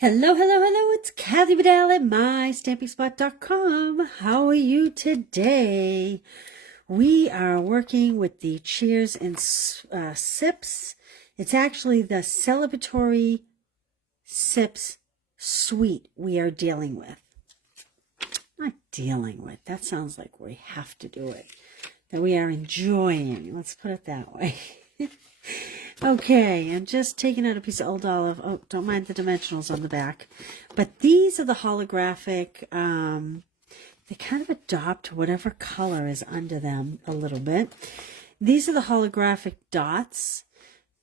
Hello, hello, hello. It's Kathy Bedell at mystampingspot.com. How are you today? We are working with the Cheers and Sips. It's actually the Celebratory Sips Sute we are dealing with. Not dealing with. That sounds like we have to do it. That we are enjoying. Let's put it that way. Okay, I'm just taking out a piece of old olive. Oh, don't mind the dimensionals on the back. But these are the holographic, they kind of adopt whatever color is under them a little bit. These are the holographic dots.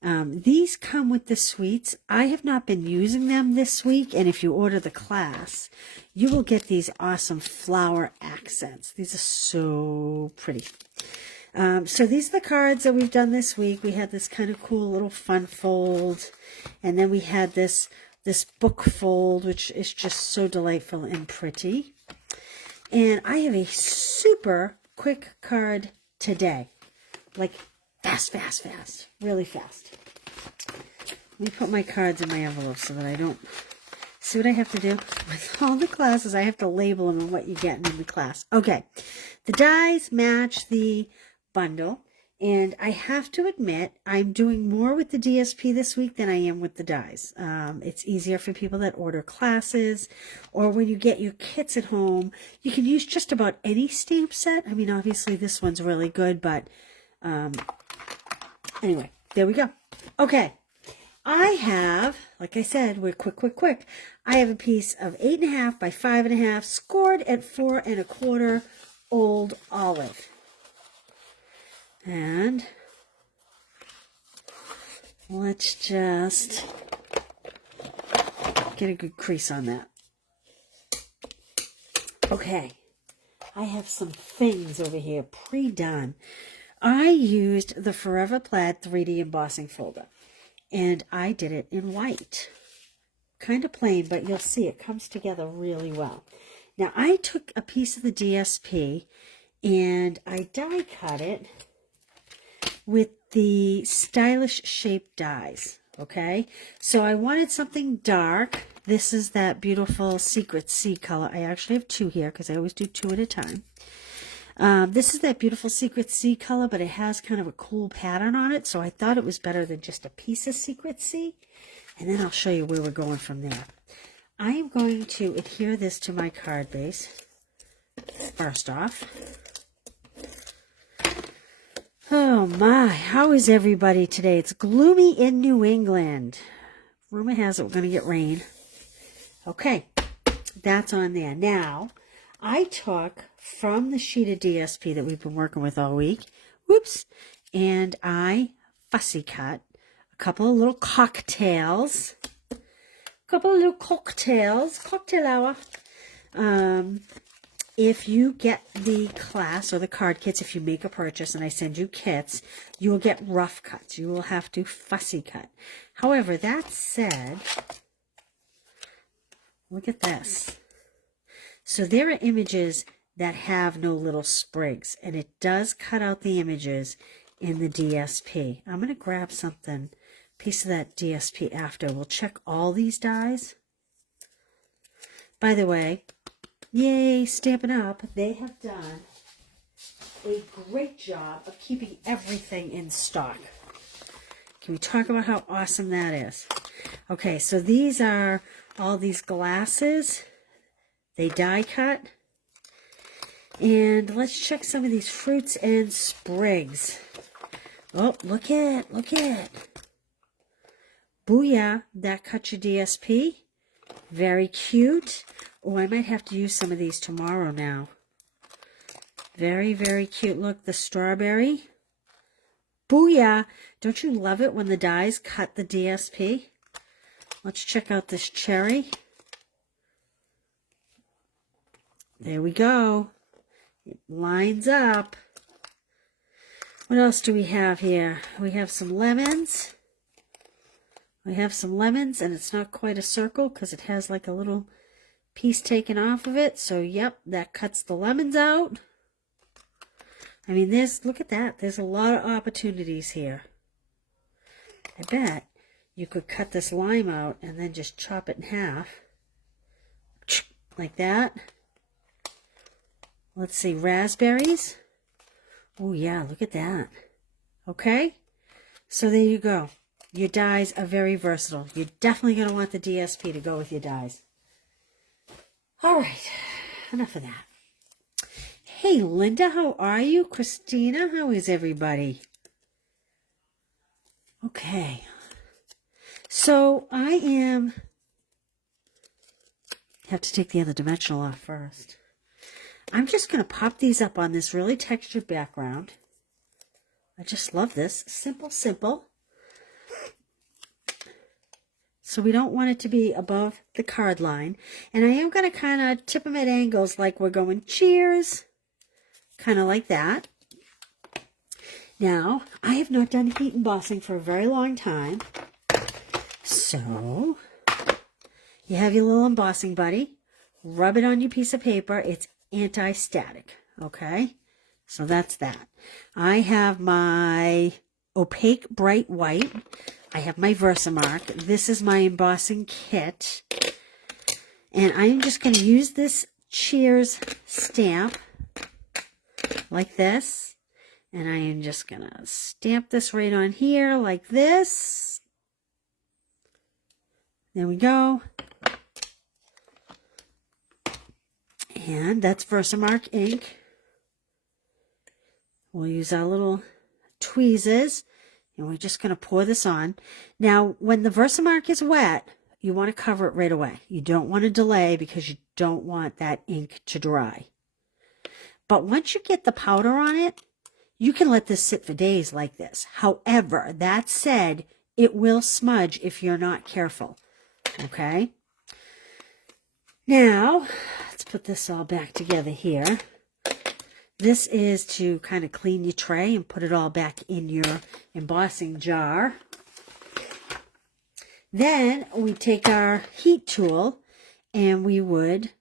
These come with the suites. I have not been using them this week, and if you order the class, you will get these awesome flower accents. These are so pretty. So these are the cards that we've done this week. We had this kind of cool little fun fold, and then we had this book fold, which is just so delightful and pretty. And I have a super quick card today, like fast, really fast. Let me put my cards in my envelope so that I don't see what I have to do with all the classes. I have to label them and what you're getting in the class. Okay, the dies match the bundle, and I have to admit I'm doing more with the DSP this week than I am with the dies. It's easier for people that order classes, or when you get your kits at home, you can use just about any stamp set. I mean, obviously this one's really good, but anyway, there we go. Okay, I have, like I said, we're quick. I have a piece of 8.5 by 5.5 scored at 4 1/4 old olive. And let's just get a good crease on that. Okay, I have some things over here pre-done. I used the Forever Plaid 3D embossing folder, and I did it in white. Kind of plain, but you'll see it comes together really well. Now, I took a piece of the DSP, and I die cut it with the stylish shaped dies. Okay, so I wanted something dark. This is that beautiful Secret Sea color. I actually have two here because I always do two at a time. This is that beautiful Secret Sea color, but it has kind of a cool pattern on it, so I thought it was better than just a piece of Secret Sea. And then I'll show you where we're going from there. I am going to adhere this to my card base first off. Oh my, how is everybody today? It's gloomy in New England. Rumor has it we're going to get rain. Okay, that's on there. Now, I took from the sheet of DSP that we've been working with all week, and I fussy cut a couple of little cocktails. Cocktail hour. If you get the class or the card kits, if you make a purchase and I send you kits, you will get rough cuts. You will have to fussy cut. However, that said, look at this. So there are images that have no little sprigs, and it does cut out the images in the DSP. I'm going to grab something, piece of that DSP after. We'll check all these dies. By the way, yay, Stampin' Up! They have done a great job of keeping everything in stock. Can we talk about how awesome that is? Okay, so these are all these glasses. They die cut. And let's check some of these fruits and sprigs. Oh, look at. Booyah, that cut your DSP. Very cute. Oh, I might have to use some of these tomorrow now. Very cute. Look, the strawberry. Booyah! Don't you love it when the dies cut the DSP? Let's check out this cherry. There we go. It lines up. What else do we have here? We have some lemons. And it's not quite a circle because it has like a little piece taken off of it. So, yep, that cuts the lemons out. I mean, look at that. There's a lot of opportunities here. I bet you could cut this lime out and then just chop it in half. Like that. Let's see, raspberries. Oh yeah, look at that. Okay, so there you go. Your dies are very versatile. You're definitely going to want the DSP to go with your dies. All right, enough of that. Hey, Linda, how are you? Christina, how is everybody? Okay, so I have to take the other dimensional off first. I'm just going to pop these up on this really textured background. I just love this. Simple, simple. So we don't want it to be above the card line. And I am going to kind of tip them at angles like we're going cheers. Kind of like that. Now, I have not done heat embossing for a very long time. So, you have your little embossing buddy. Rub it on your piece of paper. It's anti-static. Okay? So that's that. I have my opaque bright white. I have my Versamark. This is my embossing kit. And I am just going to use this Cheers stamp like this. And I am just going to stamp this right on here like this. There we go. And that's Versamark ink. We'll use our little tweezers. And we're just going to pour this on. Now, when the Versamark is wet, you want to cover it right away. You don't want to delay because you don't want that ink to dry. But once you get the powder on it, you can let this sit for days like this. However, that said, it will smudge if you're not careful. Okay? Now, let's put this all back together here. This is to kind of clean your tray and put it all back in your embossing jar. Then we take our heat tool and we would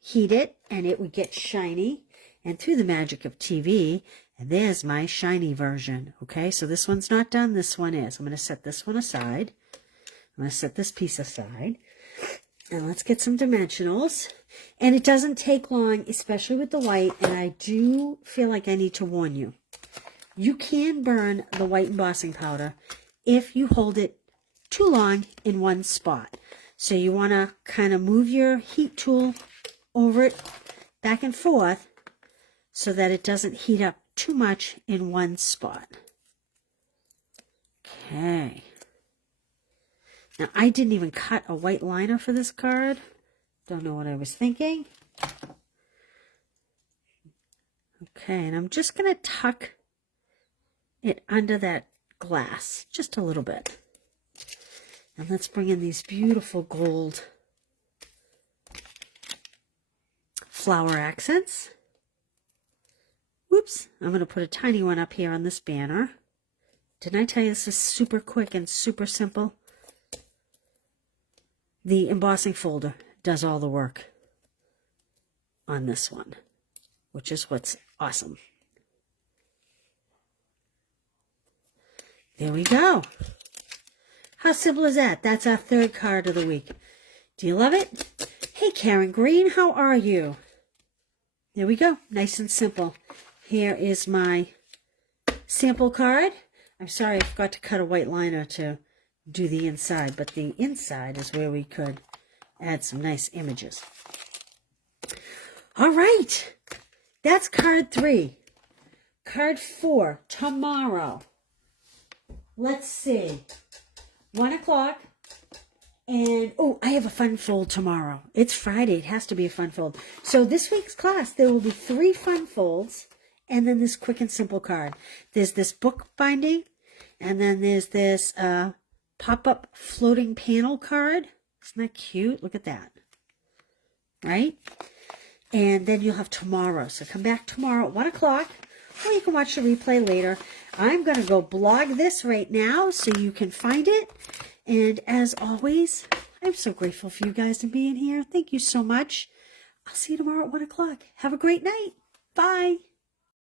heat it and it would get shiny. And through the magic of TV, and there's my shiny version. Okay, so this one's not done. This one is. I'm going to set this one aside. I'm going to set this piece aside. And let's get some dimensionals. And it doesn't take long, especially with the white. And I do feel like I need to warn you. You can burn the white embossing powder if you hold it too long in one spot. So you want to kind of move your heat tool over it back and forth so that it doesn't heat up too much in one spot. Okay. Now, I didn't even cut a white liner for this card. Don't know what I was thinking. Okay, and I'm just going to tuck it under that glass, just a little bit. And let's bring in these beautiful gold flower accents. Whoops, I'm going to put a tiny one up here on this banner. Didn't I tell you this is super quick and super simple? The embossing folder does all the work on this one, which is what's awesome. There we go. How simple is that? That's our third card of the week. Do you love it? Hey, Karen Green, how are you? There we go. Nice and simple. Here is my sample card. I'm sorry, I forgot to cut a white liner to do the inside, but the inside is where we could add some nice images. All right. That's card 3. Card 4, tomorrow. Let's see. 1 o'clock. And, oh, I have a fun fold tomorrow. It's Friday. It has to be a fun fold. So this week's class, there will be 3 fun folds and then this quick and simple card. There's this book binding and then there's this pop-up floating panel card. Isn't that cute? Look at that. Right? And then you'll have tomorrow. So come back tomorrow at 1 o'clock. Or you can watch the replay later. I'm going to go blog this right now so you can find it. And as always, I'm so grateful for you guys to being here. Thank you so much. I'll see you tomorrow at 1 o'clock. Have a great night. Bye.